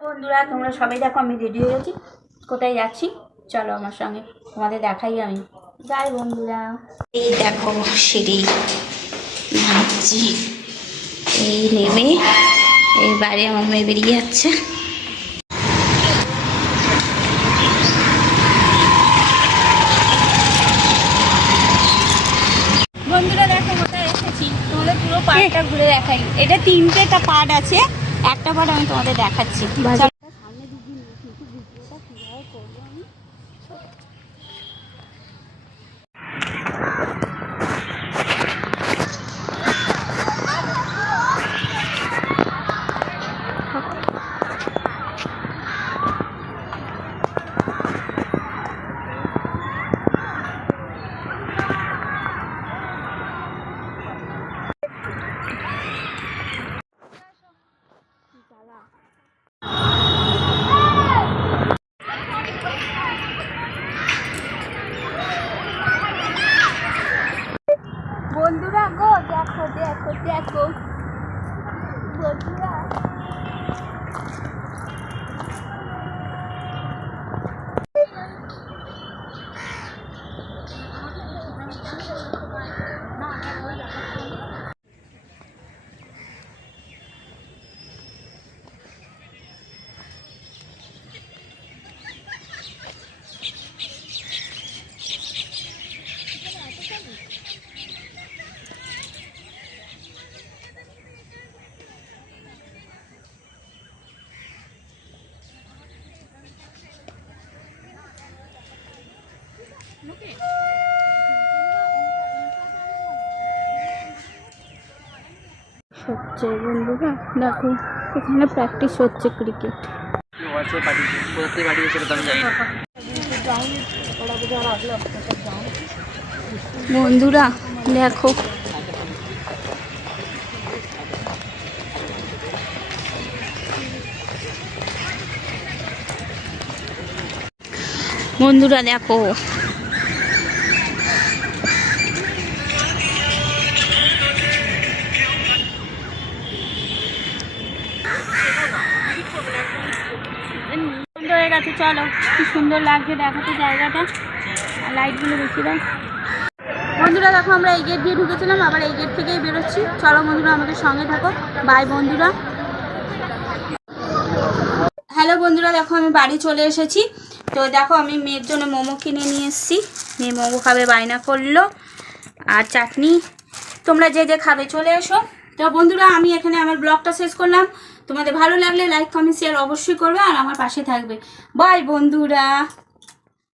বন্ধুরা তোমরা সবাই দেখো আমি রেডি হয়ে গেছি। কোথায় যাচ্ছি চলো আমার সঙ্গে, তোমাদের দেখাই আমি। যাই বন্ধুরা, এই দেখো সিঁড়ি নামছি, এই নেমে এই বাইরে আমার মেয়ে বেরিয়ে যাচ্ছে। বন্ধুরা দেখো কোথায় এসেছি, তোমাদের পুরো পার্কটা ঘুরে দেখাই। এটা তিনটেটা পার্ট আছে, একটা পার্ট আমি তোমাদের দেখাচ্ছি। বন্ধুরা গো দেখো দেখো দেখো বন্ধুরা, হচ্ছে বন্ধুরা দেখো এখানে প্র্যাকটিস হচ্ছে ক্রিকেট। বন্ধুরা দেখো বন্ধুরা দেখো সুন্দর হয়ে গেছে। চলো কি সুন্দর লাগছে দেখাতে জায়গাটা, লাইটগুলো বেশি দেয়। বন্ধুরা দেখো আমরা এই গেট দিয়ে ঢুকেছিলাম, আবার এই গেট থেকেই বেরোচ্ছি। চলো বন্ধুরা আমাদের সঙ্গে থাকো, বাই বন্ধুরা। হ্যালো বন্ধুরা দেখো আমি বাড়ি চলে এসেছি। তো দেখো আমি মেয়ের জন্য মোমো কিনে নিয়ে এসেছি, মেয়ে মোমো খাবে বায়না করলো, আর চাটনি। তোমরা যে যে খাবে চলে এসো। তো বন্ধুরা আমি এখানে আমার ব্লগটা শেষ করলাম। তোমাদের ভালো লাগলে লাইক কমেন্ট শেয়ার অবশ্যই করবে, আর আমার পাশে থাকবে। বাই বন্ধুরা।